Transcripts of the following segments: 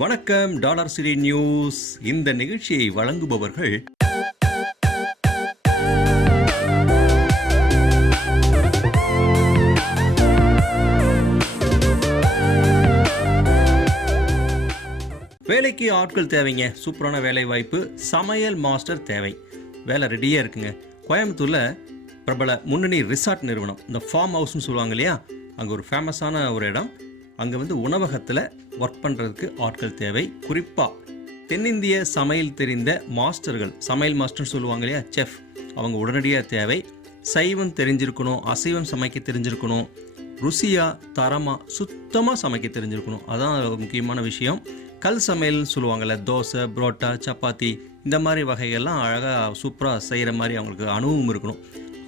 வணக்கம் டாலர் சிரி நியூஸ். இந்த நிகழ்ச்சியை வழங்குபவர்கள் வேலைக்கு ஆட்கள் தேவைங்க. சூப்பரான வேலை வாய்ப்பு சமையல் மாஸ்டர் தேவை. வேலை ரெடியாக இருக்குங்க. கோயம்புத்தூரில் பிரபல முன்னணி ரிசார்ட் நிறுவனம் இந்த ஃபார்ம் ஹவுஸ்னு சொல்லுவாங்க இல்லையா? அங்கே ஒரு ஃபேமஸான ஒரு இடம். அங்கே வந்து உணவகத்தில் ஒர்க் பண்ணுறதுக்கு ஆட்கள் தேவை. குறிப்பாக தென்னிந்திய சமையல் தெரிந்த மாஸ்டர்கள் சமையல் மாஸ்டர்னு சொல்லுவாங்க இல்லையா செஃப் அவங்க உடனடியாக தேவை. சைவம் தெரிஞ்சிருக்கணும் அசைவம் சமைக்க தெரிஞ்சிருக்கணும் ருசியாக தரமாக சுத்தமாக சமைக்க தெரிஞ்சிருக்கணும். அதான் முக்கியமான விஷயம். கல் சமையல்னு சொல்லுவாங்கள்ல தோசை புரோட்டா சப்பாத்தி இந்த மாதிரி வகைகள்லாம் அழகாக சூப்பராக செய்கிற மாதிரி அவங்களுக்கு அனுபவம் இருக்கணும்.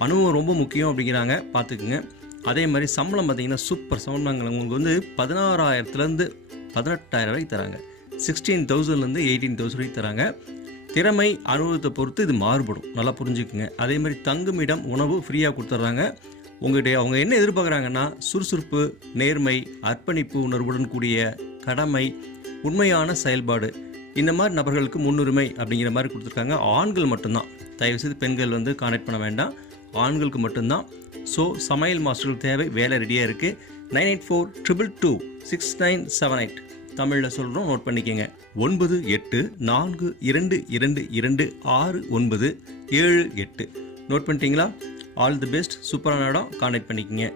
அனுபவம் ரொம்ப முக்கியம் அப்படிங்கிறாங்க பார்த்துக்குங்க. அதே மாதிரி சம்பளம் பார்த்தீங்கன்னா சூப்பர் சம்பளங்கள் உங்களுக்கு வந்து பதினாறாயிரத்துலேருந்து பதினெட்டாயிரம் வரைக்கும் தராங்க. சிக்ஸ்டீன் தௌசண்ட்லேருந்து எயிட்டீன் தௌசண்ட் வரைக்கும் தராங்க. திறமை அனுபவத்தை பொறுத்து இது மாறுபடும். நல்லா புரிஞ்சுக்குங்க. அதே மாதிரி தங்குமிடம் உணவு ஃப்ரீயாக கொடுத்துட்றாங்க. உங்கள்கிட்ட அவங்க என்ன எதிர்பார்க்குறாங்கன்னா சுறுசுறுப்பு நேர்மை அர்ப்பணிப்பு உணர்வுடன் கூடிய கடமை உண்மையான செயல்பாடு. இந்த மாதிரி நபர்களுக்கு முன்னுரிமை அப்படிங்கிற மாதிரி கொடுத்துருக்காங்க. ஆண்கள் மட்டும்தான். தயவுசெய்து பெண்கள் வந்து கான்டாக்ட் பண்ண வேண்டாம். ஆண்களுக்கு மட்டும்தான். ஸோ சமையல் மாஸ்டர்கள் தேவை வேலை ரெடியாக இருக்குது nine eight four triple two six nine seven eight தமிழில் சொல்கிறோம் நோட் பண்ணிக்கோங்க. ஒன்பது எட்டு நான்கு இரண்டு இரண்டு இரண்டு ஆறு ஒன்பது ஏழு எட்டு. நோட் பண்ணிட்டீங்களா? ஆல் தி பெஸ்ட் சூப்பரான இடம் கான்டாக்ட் பண்ணிக்கோங்க.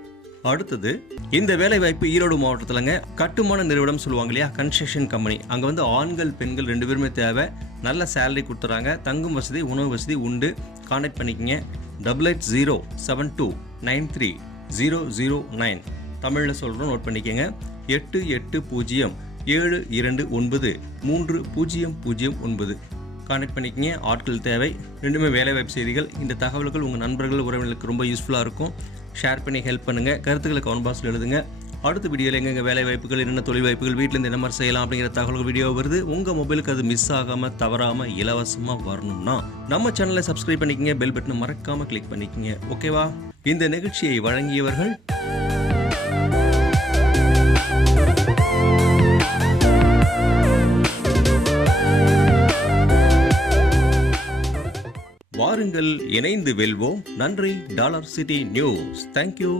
அடுத்தது இந்த வேலை வாய்ப்பு ஈரோடு மாவட்டத்திலங்க கட்டுமான நிறுவனம் சொல்லுவாங்க இல்லையா? கன்ஸ்ட்ரக்ஷன் கம்பெனி அங்கே வந்து ஆண்கள் பெண்கள் ரெண்டு பேருமே தேவை. நல்ல சேலரி கொடுத்துறாங்க. தங்கும் வசதி உணவு வசதி உண்டு. கான்டாக்ட் பண்ணிக்கங்க. Double eight zero seven two nine three zero zero nine தமிழில் சொல்கிறோம் நோட் பண்ணிக்கோங்க. எட்டு எட்டு பூஜ்ஜியம் ஏழு இரண்டு ஒன்பது மூன்று பூஜ்ஜியம் பூஜ்ஜியம் ஒன்பது. கான்டெக்ட் பண்ணிக்கங்க. ஆட்கள் தேவை. ரெண்டுமே வேலைவாய்ப்பு செய்திகள். இந்த தகவல்கள் உங்கள் நண்பர்கள் உறவினர்களுக்கு ரொம்ப யூஸ்ஃபுல்லாக இருக்கும். ஷேர் பண்ணி ஹெல்ப் பண்ணுங்கள் கருத்துக்களை கவுன் பாக்ஸில் எழுதுங்க. அடுத்த வீடியோவில் எங்கெங்க வேலை வாய்ப்புகள் என்னென்ன தொழில் வாய்ப்புகள் வீட்டிலேருந்து என்ன மாதிரி செய்யலாம் அப்படிங்கிற தகவல் வீடியோ வருது. உங்கள் மொபைலுக்கு அது மிஸ் ஆகாமல் தவறாமல் இலவசமாக வரணும்னா நம்ம சேனலை சப்ஸ்கிரைப் பண்ணிக்கங்க பெல் பட்டனை மறக்காமல் கிளிக் பண்ணிக்கங்க. ஓகேவா இந்த நிகழ்ச்சியை வழங்கியவர்கள் வாருங்கள் இணைந்து வெல்வோம். நன்றி டாலர் சிட்டி நியூஸ். தேங்க்யூ